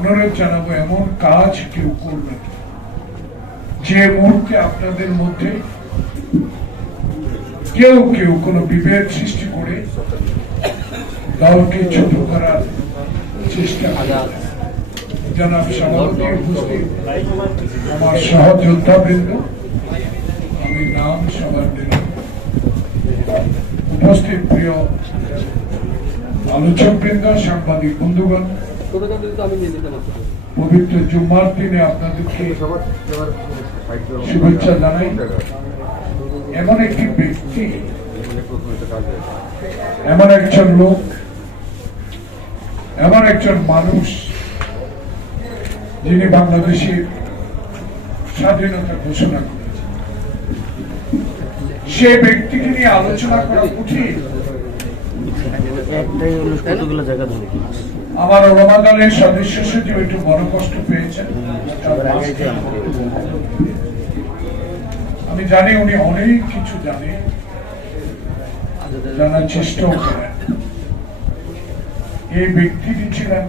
অনুরোধ জানাবো এমন কাজ কেউ করবেন যে মুহূর্তে আপনাদের মধ্যে কেউ কেউ কোনো বিভেদ সৃষ্টি করে দলকে ছোট করার চেষ্টা করে। জনাব সভাপতি উপস্থিত আমার সহযোদ্ধা বৃন্দ, আমি নাম সবার দিলাম, উপস্থিত প্রিয় আলোচক বৃন্দ, সাংবাদিক বন্ধুগণ, পবিত্র জুম্মার দিনে আপনাদেরকে শুভেচ্ছা জানাই। এমন একটি ব্যক্তি, এমন একজন লোক, এমন একজন মানুষ যিনি বাংলাদেশের স্বাধীনতা ঘোষণা করেছেন, সে ব্যক্তিকে নিয়ে আলোচনা করা কঠিন। আমার ওলামা দলের সদস্য সচিব একটু বড় কষ্ট পেয়েছেন। আমি জানি উনি অনেক কিছু জানার চেষ্টাও করেন। এই ব্যক্তিটি ছিলেন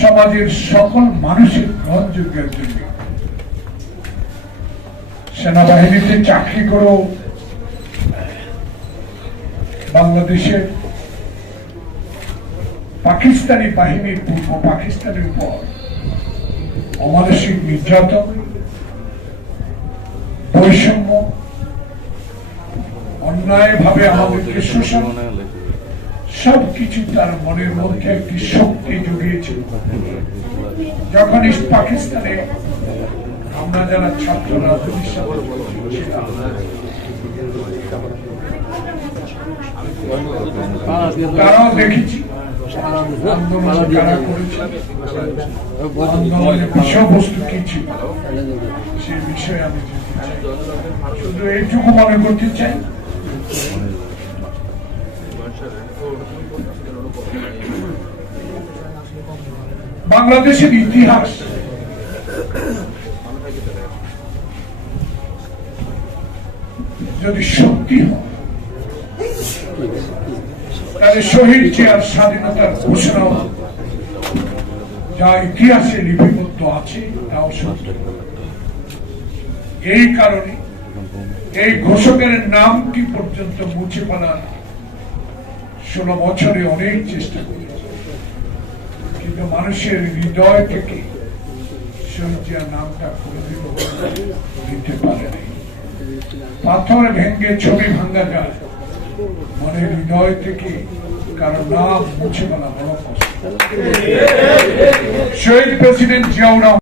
সমাজের সকল মানুষের গ্রহণযোগ্য একজন ব্যক্তি। সেনাবাহিনীতে চাকরি করেও বাংলাদেশের পাকিস্তানি বাহিনীর পূর্ব পাকিস্তানের উপর অমানসিক নির্যাতন, বৈষম্য, অন্যায়ভাবে আমাদেরকে শোষণ, সবকিছু তার মনের মধ্যে একটি শক্তি জুগিয়েছিল। যখন ইস্ট পাকিস্তানে আমরা যারা ছাত্র রাজনীতির সাথে ছিলাম, তারাও দেখেছি আন্দোলন কারা করেছে, আন্দোলনের বিষয়বস্তু কি ছিল, সেই বিষয়ে আমি শুধু এইটুকু মনে করতে চাই, বাংলাদেশের ইতিহাস যদি সত্যি হয় তাহলে শহীদ জিয়ার স্বাধীনতার ঘোষণা যা ইতিহাসে লিপিবদ্ধ আছে তাও সত্য। এই কারণে এই ঘোষকের নাম কি পর্যন্ত মুছে ফেলার 16 বছরে অনেক চেষ্টা করেছে, কিন্তু মানুষের হৃদয় থেকে শহীদ জিয়ার নামটা কোনদিন দিতে পারেনি। পাথর ভেঙে ছবি ভাঙ্গা যায়, মনের হৃদয় থেকে কারো নাম মুছে ফেলা বড় কষ্ট। শহীদ প্রেসিডেন্ট জিয়াউর রহমান